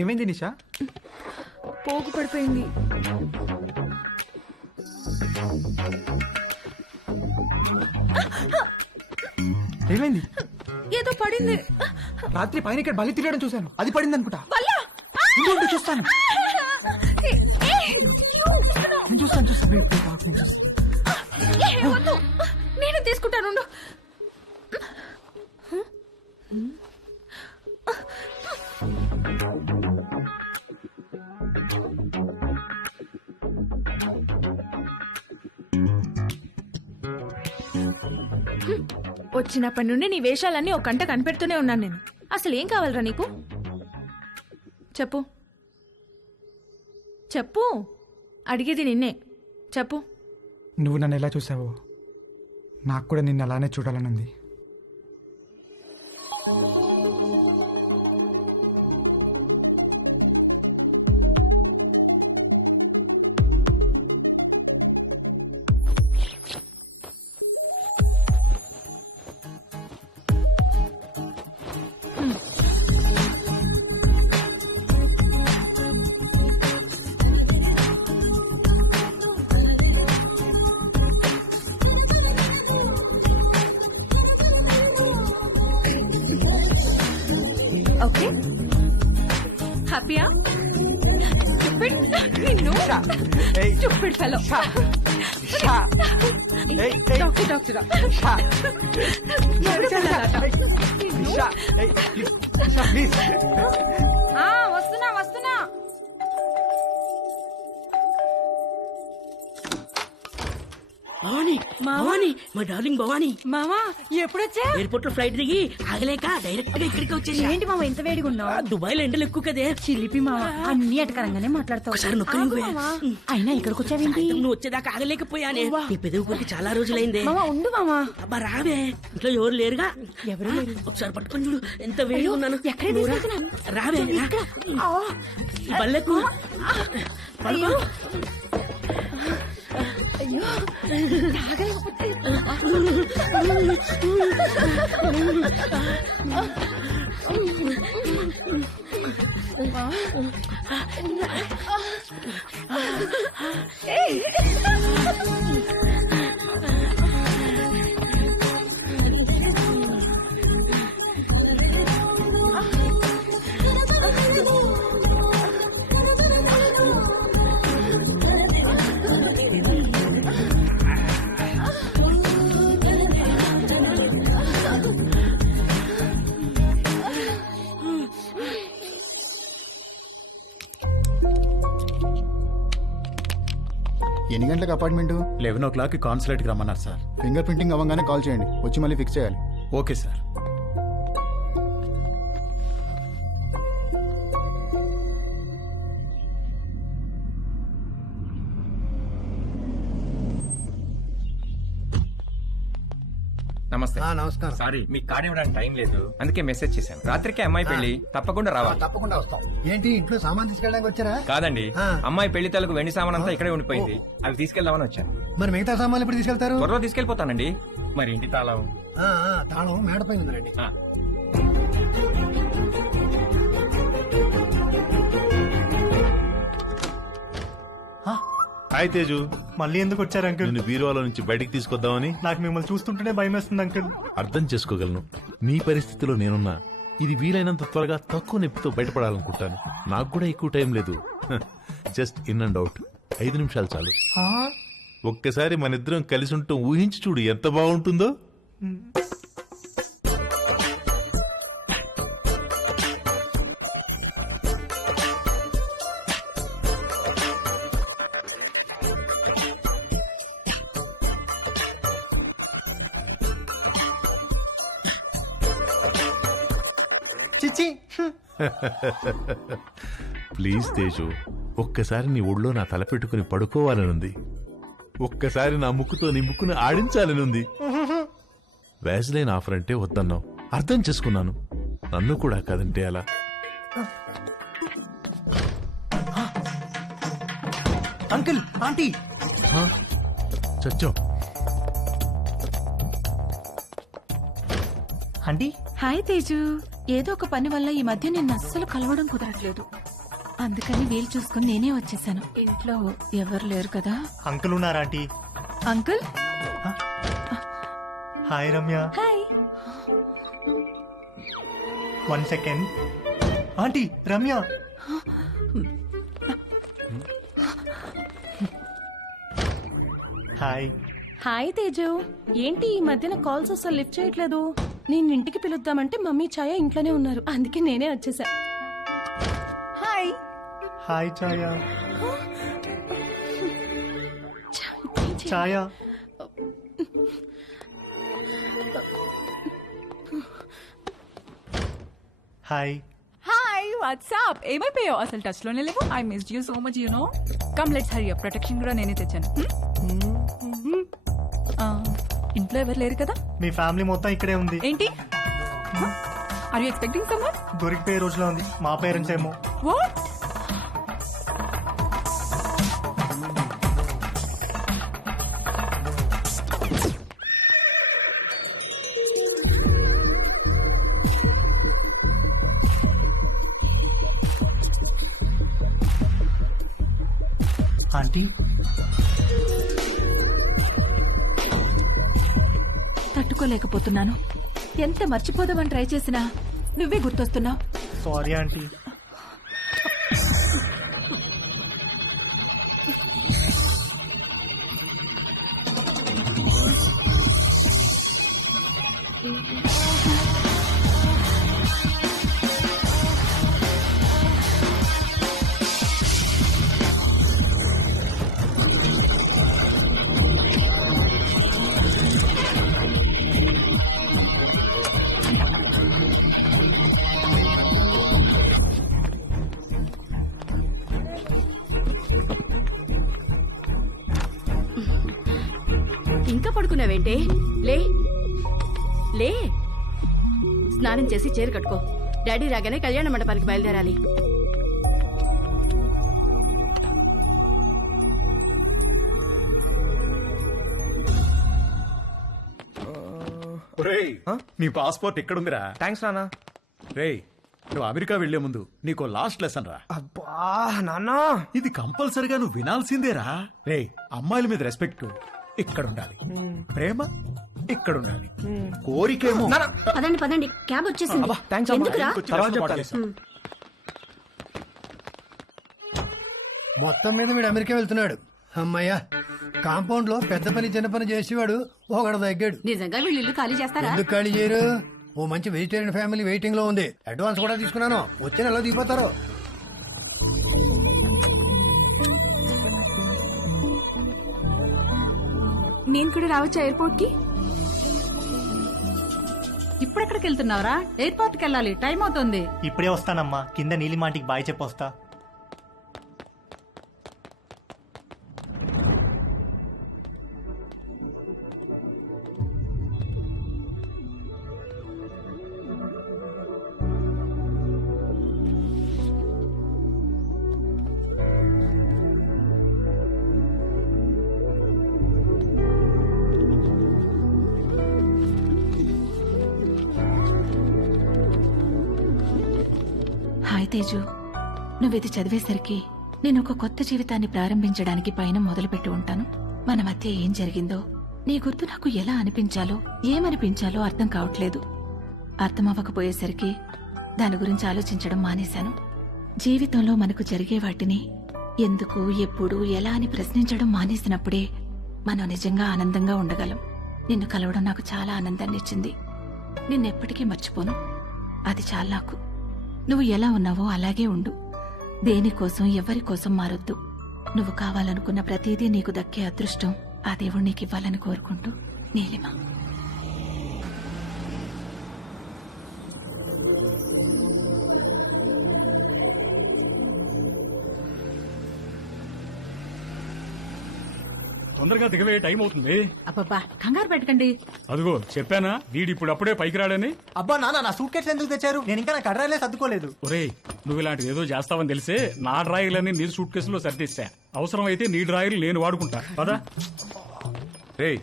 ఏమైంది నిషా? పోగు పడిపోయింది. ఏమైంది? ఏదో పడింది. రాత్రి పైన ఇక్కడ బలి తిరగడం చూశాను, అది పడింది అనుకుంటా. చూస్తాను నేను చూస్తాను. నేను తీసుకుంటాను. వచ్చినప్పటి నుండి నీ వేషాలన్నీ ఒక గంట కనిపెడుతూనే ఉన్నాను నేను. అసలు ఏం కావాలరా నీకు? చెప్పు చెప్పు, అడిగేది నిన్నే. చెప్పు. నువ్వు నన్ను ఎలా చూసావో నాకు కూడా నిన్ను అలానే చూడాలనుంది. ఓకే, హ్యాపీయా? Stupid fellow. డాక్టర్ వస్తున్నా. భవానీ, మా డార్లింగ్ భవానీ. మామా ఎప్పుడొచ్చా? ఎయిర్పోర్ట్ లో ఫ్లైట్ దిగి ఆగలేక డైరెక్ట్ గా ఇక్కడికి వచ్చేసి. ఏంటి మామ ఇంత వేడిగా ఉన్నావు? దుబాయ్ లో ఎండలు ఎక్కువ కదే. చిలిపి మామ, అన్ని అటకరంగానే మాట్లాడతావు. ఒకసారి అయినా ఇక్కడికి వచ్చావేంటి? నువ్వు వచ్చేదాకా ఆగలేకపోయానే. నీ పెదవి కొరికి చాలా రోజులైందే. మామ ఉండు మామా. అబ్బా రావే, ఇంట్లో ఎవరు లేరుగా? ఎవరు లేరు. ఒకసారి పట్టుకొని చూడు, ఎంత వేడిగా ఉన్నాను. రావే ఈ బల్లెకు పడుకో. అయ్యో ఎన్ని గంటలకు అపార్ట్మెంట్? 11 కాన్సులేట్కి రమ్మన్నారు సార్. ఫింగర్ ప్రింటింగ్ అవ్వగానే కాల్ చేయండి, వచ్చి మళ్ళీ ఫిక్స్ చేయాలి. Okay sir. నమస్తే. నమస్కారం. సారీ, మీకు కార్డు ఇవ్వడానికి టైం లేదు, అందుకే మెసేజ్ చేశాను. రాత్రికి అమ్మాయి పెళ్లి, తప్పకుండా రావాలి. తప్పకుండా వస్తాం. ఏంటి ఇంట్లో సామాన్ తీసుకెళ్ళడానికి వచ్చారా? కాదండి, అమ్మాయి పెళ్లి తాలూకు వెండి సామాన్ అంతా ఇక్కడే ఉండిపోయింది, అవి తీసుకెళ్దామని వచ్చాను. మరి మిగతా సామాన్లు ఎప్పుడు తీసుకెళ్తారు? త్వరలో తీసుకెళ్లిపోతానండి. మరి ఇంటి తాళం? తాళం మేడపైన ఉందండి. హాయ్ తేజు, మళ్ళీ ఎందుకు వచ్చారు అంకుల్? నిన్ను బీరువాలో నుంచి బయటికి తీసుకొద్దామని. నాకు మిమ్మల్ని చూస్తుంటేనే భయం వేస్తుంది అంకుల్. అర్థం చేసుకోగలను, నీ పరిస్థితిలో నేనున్నా. ఇది వీలైనంత త్వరగా తక్కువ నొప్పితో బయటపడాలనుకుంటాను. నాకు కూడా ఎక్కువ టైం లేదు. జస్ట్ ఇన్ అండ్ అవుట్ 5 నిమిషాలు చాలు. ఒక్కసారి మన ఇద్దరం కలిసి ఉంటాం ఊహించి చూడు, ఎంత బాగుంటుందో. ప్లీజ్ తేజు, ఒక్కసారి నీ ఒళ్ళో నా తల పెట్టుకుని పడుకోవాలనుంది. ఒక్కసారి నా ముక్కుతో నీ ముక్కుని ఆడించాలనుంది. వ్యాజ్లైన్ ఆఫర్ అంటే వద్దన్నావు, అర్థం చేసుకున్నాను. నన్ను కూడా కాదంటే అలా. అంకుల్, ఆంటీ చచ్చో. ఆంటీ. హాయ్ తేజు. ఏదో ఒక పని వల్ల ఈ మధ్య నిన్ను అస్సలు కలవడం కుదరట్లేదు. అందుకని వీలు చూసుకుని నేనే వచ్చేసాను. ఇంట్లో ఎవరు లేరు కదా. అంకుల్ ఉన్నారా aunty? Uncle hi Ramya. Hi. 1 second. Aunty Ramya. Hi. Hi Teju, ఏంటి ఈ మధ్యన కాల్స్ అసలు లిఫ్ట్ చేయట్లేదు? నేను ఇంటికి పిలుద్దామంటే మమ్మీ ఛాయ ఇంట్లోనే ఉన్నారు, అందుకే నేనే వచ్చేసా. Hi. Hi Chaya. Chaya. Hi. Hi what's up, ఏమైపోయావు? అసలు టచ్ లోనే లేవు. I missed you so much, you know. Come let's hurry up. Protection కూడా నేనే తెచ్చాను. ఇంట్లో ఎవరు లేరు కదా? మీ ఫ్యామిలీ మొత్తం ఇక్కడే ఉంది. ఏంటి? Are you expecting someone? దొరికిపోయే రోజులో ఉంది. మా పేరెంట్స్ ఏమో. వాట్? ఆంటీ తట్టుకోలేకపోతున్నాను. ఎంత మర్చిపోదామని ట్రై చేసినా నువ్వే గుర్తొస్తున్నావు. Sorry aunty. ఇంకా పడుకున్నావేంటే? లే లే, స్నానం చేసి చీర కట్టుకో. డాడీ రాగానే కళ్యాణ మండపానికి బయలుదేరాలి. ఒరేయ్, నీ పాస్పోర్ట్ ఎక్కడుందిరా? థ్యాంక్స్ నానా. రేయ్, నువ్వు అమెరికా వెళ్లే ముందు నీకు లాస్ట్ లెసన్ రా. అబ్బా నాన్నా, ఇది కంపల్సరిగా నువ్వు వినాల్సిందేరా. రేయ్, అమ్మాయిల మీద రెస్పెక్ట్ ఇక్కడ ఉండాలి, ప్రేమ ఇక్కడ ఉండాలి, కోరికేమో. పదండి పదండి, క్యాబ్ వచ్చేసింది. థ్యాంక్స్ ఎందుకురా? తర్వాత చెప్తాను. మొత్తం మీద వీడు అమెరికా వెళ్తున్నాడు. అమ్మయ్యా, కాంపౌండ్ లో పెద్ద పని చిన్న పని చేసేవాడు ఒకడు తగ్గాడు. నిజంగా వీళ్ళు ఇల్లు ఖాళీ చేస్తారా? ఎందుకు ఖాళీ చేయరు? ఓ మంచి వెజిటేరియన్ ఫ్యామిలీ వెయిటింగ్ లో ఉంది. అడ్వాన్స్ కూడా తీసుకున్నాను. వచ్చే నెలలో దిగిపోతారు. నేను కూడా రావచ్చా ఎయిర్పోర్ట్ కి? ఇప్పుడెక్కడికి వెళ్తున్నావురా? ఎయిర్పోర్ట్ కి వెళ్ళాలి, టైం అవుతుంది. ఇప్పుడే వస్తానమ్మా. కింద నీలిమాంటికి బాయ్ చెప్పొస్తా. హాయ్ తేజు, నువ్విది చదివేసరికి నేను ఒక కొత్త జీవితాన్ని ప్రారంభించడానికి పైన మొదలుపెట్టి ఉంటాను. మన మధ్య ఏం జరిగిందో నీ గుర్తు నాకు ఎలా అనిపించాలో ఏమనిపించాలో అర్థం కావట్లేదు. అర్థమవ్వకపోయేసరికి దాని గురించి ఆలోచించడం మానేశాను. జీవితంలో మనకు జరిగే వాటిని ఎందుకు, ఎప్పుడు, ఎలా అని ప్రశ్నించడం మానేసినప్పుడే మనం నిజంగా ఆనందంగా ఉండగలం. నిన్ను కలవడం నాకు చాలా ఆనందాన్ని ఇచ్చింది. నిన్నెప్పటికీ మర్చిపోను. అది చాలు నాకు. నువ్వు ఎలా ఉన్నావో అలాగే ఉండు. దేనికోసం ఎవరి కోసం మారొద్దు. నువ్వు కావాలనుకున్న ప్రతిదీ నీకు దక్కే అదృష్టం ఆ దేవుడు నీకు ఇవ్వాలని కోరుకుంటూ, నీలిమ. తొందరగా దిగవే, టైం అవుతుంది. అబ్బబ్బా, కంగారు పెట్టకండి. అదిగో చెప్పానా, వీడి ఇప్పుడు అప్పుడే పైకి రాడని. అబ్బా నాన్న, నా సూట్ కేసు ఎందుకు తెచ్చారు? నేను ఇంకా నా కడ్రాయిలే సర్దుకోలేదు. ఒరేయ్, నువ్వు ఇలాంటిది ఏదో చేస్తావని తెలిసే నా డ్రాయర్లన్నీ నీ సూట్ కేసులో సర్దిస్తా. అవసరం అయితే నీ డ్రాయర్లు నేను వాడుకుంటా పదా. రేయ్,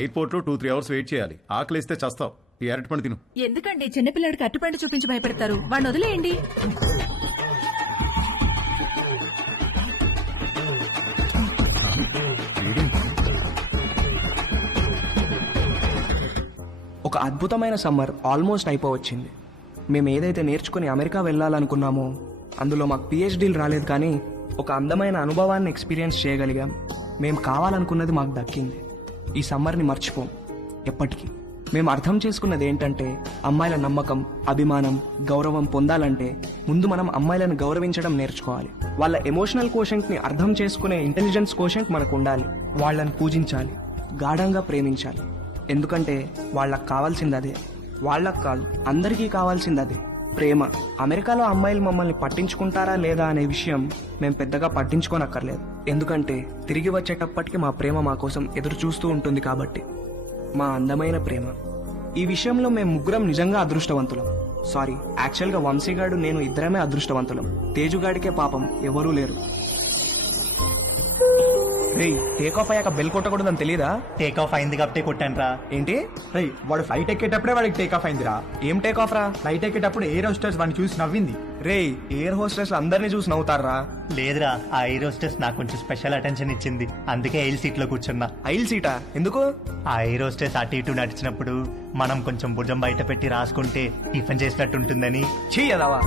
ఎయిర్పోర్ట్ లో 2-3 అవర్స్ వెయిట్ చేయాలి. ఆకలిస్తే చస్తావు. ఈ అరటి పండు తిను. ఎందుకండి చిన్నపిల్లాడికి అట్టుపండు చూపించి భయపెడతారు? వాడిని వదిలేయండి. అద్భుతమైన సమ్మర్ ఆల్మోస్ట్ అయిపోవచ్చింది. మేము ఏదైతే నేర్చుకుని అమెరికా వెళ్ళాలనుకున్నామో అందులో మాకు పిహెచ్డీలు రాలేదు, కానీ ఒక అందమైన అనుభవాన్ని ఎక్స్పీరియన్స్ చేయగలిగాం. మేము కావాలనుకున్నది మాకు దక్కింది. ఈ సమ్మర్ని మర్చిపోం ఎప్పటికీ. మేము అర్థం చేసుకున్నది ఏంటంటే, అమ్మాయిల నమ్మకం, అభిమానం, గౌరవం పొందాలంటే ముందు మనం అమ్మాయిలను గౌరవించడం నేర్చుకోవాలి. వాళ్ళ ఎమోషనల్ కోషెంట్ని అర్థం చేసుకునే ఇంటెలిజెన్స్ కోషెంట్ మనకు ఉండాలి. వాళ్ళని పూజించాలి, గాఢంగా ప్రేమించాలి. ఎందుకంటే వాళ్ళకు కావాల్సింది అదే. వాళ్ళకు కాదు, అందరికీ కావాల్సింది అదే, ప్రేమ. అమెరికాలో అమ్మాయిలు మమ్మల్ని పట్టించుకుంటారా లేదా అనే విషయం మేము పెద్దగా పట్టించుకోనక్కర్లేదు. ఎందుకంటే తిరిగి వచ్చేటప్పటికి మా ప్రేమ మా కోసం ఎదురు చూస్తూ ఉంటుంది కాబట్టి. మా అందమైన ప్రేమ. ఈ విషయంలో మేము ముగ్గురం నిజంగా అదృష్టవంతులం. సారీ, యాక్చువల్గా వంశీగాడు నేను ఇద్దరమే అదృష్టవంతులం. తేజుగాడికే పాపం ఎవరూ లేరు. రేయ్, టేక్ ఆఫ్ అయ్యాక బెల్ కొట్టకూడదని తెలీదా? టేక్ ఆఫ్ అయింది కాబట్టి కొట్టాను రా. ఏంటి? రేయ్, వాడు ఫ్లైట్ ఎక్కేటప్పుడే వాడికి టేక్ ఆఫ్ అయిందిరా. ఏం టేక్ ఆఫ్ రా? ఫ్లైట్ ఎక్కేటప్పుడు ఎయిర్ హోస్టెస్ వాడిని చూసి నవ్వింది. రేయ్, ఎయిర్ హోస్టెస్ అందరినీ చూసి నవ్వుతారా? లేదురా, ఆ ఎయిర్ హోస్టెస్ నాకు కొంచెం స్పెషల్ అటెన్షన్ ఇచ్చింది. అందుకే ఎయిల్ సీట్ లో కూర్చున్నా. ఐల్ సీటా? ఎందుకు? ఆ ఎయిర్ హోస్టెస్ అటు ఇటు నడిచినప్పుడు మనం కొంచెం భుజం బయట పెట్టి రాసుకుంటే టిఫిన్ చేసినట్టు ఉంటుందని. చెయ్యదావా?